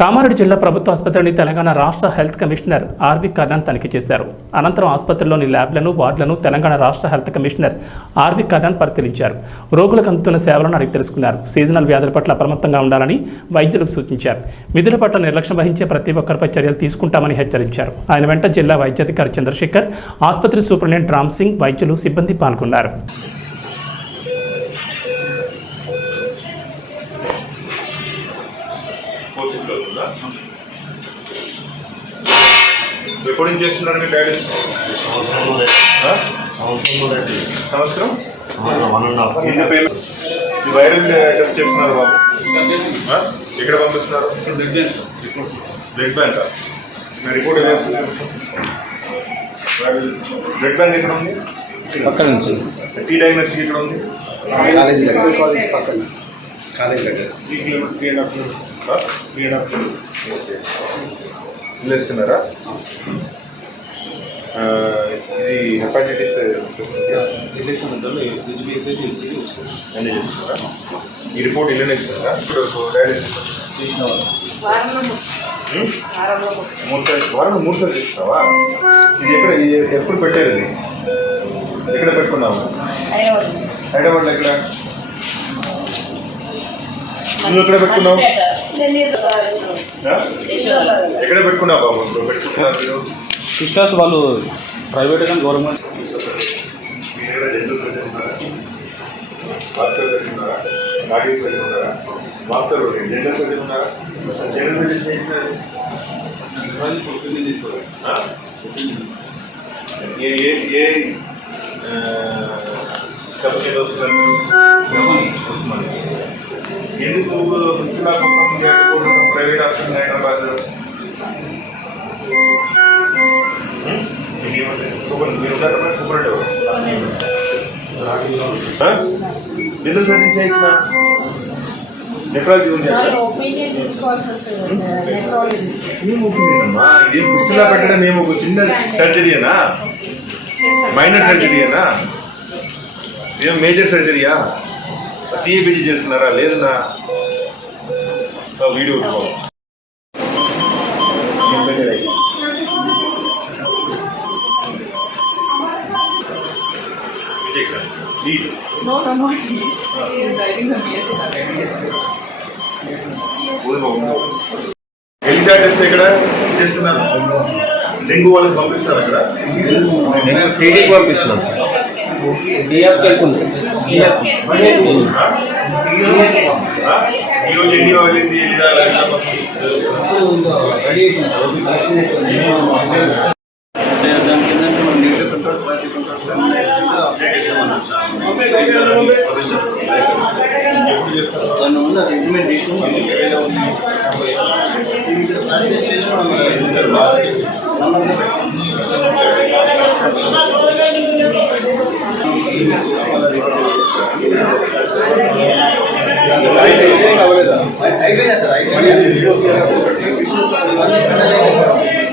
కామారెడ్డి జిల్లా ప్రభుత్వ ఆసుపత్రిని తెలంగాణ రాష్ట్ర హెల్త్ కమిషనర్ ఆర్వి కర్ణన్ తనిఖీ చేశారు. అనంతరం ఆసుపత్రిలోని ల్యాబ్లను, వార్డులను తెలంగాణ రాష్ట్ర హెల్త్ కమిషనర్ ఆర్వి కర్ణన్ పరిశీలించారు. రోగులకు అందుతున్న సేవలను అడిగి తెలుసుకున్నారు. సీజనల్ వ్యాధుల పట్ల అప్రమత్తంగా ఉండాలని వైద్యులకు సూచించారు. విధుల పట్ల నిర్లక్ష్యం వహించే ప్రతి ఒక్కరిపై చర్యలు తీసుకుంటామని హెచ్చరించారు. ఆయన వెంట జిల్లా వైద్యాధికారి చంద్రశేఖర్, ఆసుపత్రి సూపరింటెండెంట్ రామ్ సింగ్, వైద్యులు, సిబ్బంది పాల్గొన్నారు. రిపోర్టింగ్ చేస్తున్నారు మీ డైరెక్ట్ సంవత్సరం ఈ వైరల్ టెస్ట్ చేస్తున్నారు బాబు. ఎక్కడ పంపిస్తున్నారు? Blood bank. రిపోర్ట్ చేస్తున్నారు. బ్లడ్ బ్యాంక్ ఎక్కడ ఉంది? పక్కన నుంచి. టీ డయాగ్నోస్టిక్ ఎక్కడ ఉంది? ఇస్తున్నారా? ఇది హెపాటైటిస్ అన్నీ చేస్తున్నారా? ఈ రిపోర్ట్ ఇల్లు ఇస్తున్నారా? వారంలో 3 సార్లు చేస్తున్నావా? ఇది ఎప్పుడు పెట్టారు? ఇది ఎక్కడ పెట్టుకున్నావు? హైదరాబాద్లో ఎక్కడ? నువ్వు ఎక్కడ పెట్టుకున్నావు? ఎక్కడ పెట్టుకున్నావు బాబు? పెట్టుకున్నారు సిస్టర్స్ వాళ్ళు ప్రైవేట్ కానీ గవర్నమెంట్ ఎందుకు private hospital Hyderabad bill surgeon చేయించిన నెఫ్రాలజీ ఉంది. ఇది పుష్టిలా పెట్టడం మేము ఒక చిన్న సర్జరీనా, మైనర్ సర్జరీనా, ఏం మేజర్ సర్జరీయా? సిఏబిజీ చేస్తున్నారా? లేదన్నా వీడియో ఎలిజా టెస్ట్ ఎక్కడ చేస్తున్నారు? డెంగ్యూ వాళ్ళకి పంపిస్తున్నారు. అక్కడ టీడీకి పంపిస్తున్నాం. ఈరోజు ఎన్ని వెళ్ళింది?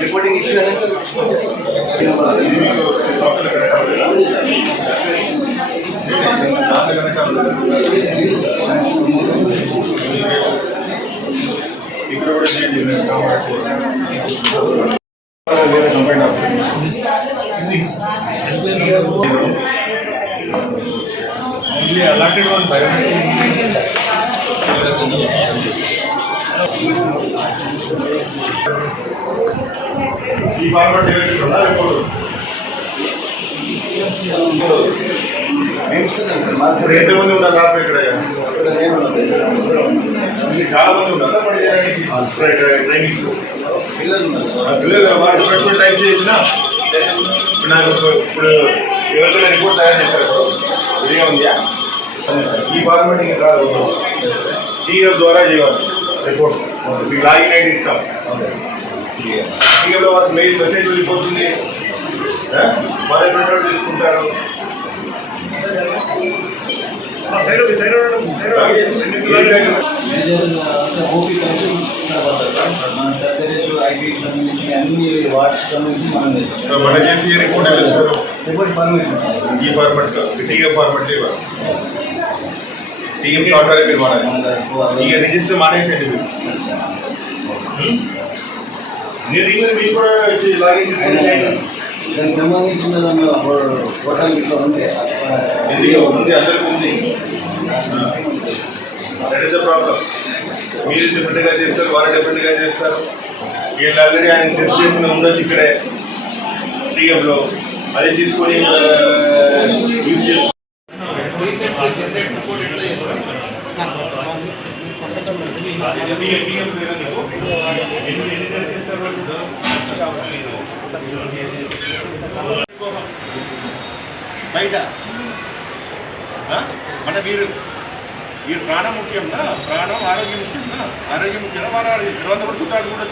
రిపోర్టింగ్ ఇష్యూ ఇక్కడ కూడా అలాంటి ఈ ఫార్మాట్ ఎంతమంది ఉన్నారు ఇక్కడ? చాలా మంది ఉన్నారు. ట్రైనింగ్ పిల్లలు టైప్ చేయించిన నాకు ఇప్పుడు ఎవరికైనా రిపోర్ట్ తయారు చేశారు. ఇదిగా ఉందా? ఈ ఫార్మాటింగ్ కాదు, టీఎఫ్ ద్వారా చేయాలి రిపోర్ట్. మీకు లాగిన్ ఐడి ఇస్తాం. టీఎఫ్లో వాళ్ళకి మెయిల్ మెసేజ్ వెళ్ళిపోతుంది. వాళ్ళే ప్రింట్అవుట్ తీసుకుంటారు. మన చేసి రిపోర్ట్ ఈ ఫార్మాట్ టీఎఫ్ ఫార్మాట్ ఇవ్వాలి. టీఎఫ్ సాఫ్ట్వేర్ మీరు వాడాలి. ఇక రిజిస్టర్ మానేసేయండి మీరు. మీరు దిగిన మీకు కూడా లాగిన్ చేసుకుని దానికి సంబంధించిన హోటల్ ఇట్లా ఉంటే ఎందుకు ఉంది అందరికీ ఉంది. That is the problem. మీరు డిఫరెంట్గా చేస్తారు, వాళ్ళు డిఫరెంట్గా చేస్తారు. వీళ్ళు ఆల్రెడీ ఆయన టెస్ట్ చేసిన ఉండొచ్చు ఇక్కడే టీఎఫ్లో, అది తీసుకొని యూజ్ చేస్తారు. బయట మన వీరు ప్రాణం ముఖ్యంగా, ప్రాణం ఆరోగ్యం ముఖ్యంగా, ఆరోగ్యం ముఖ్యంగా మన తర్వాత కూడా చుట్టాలు కూడా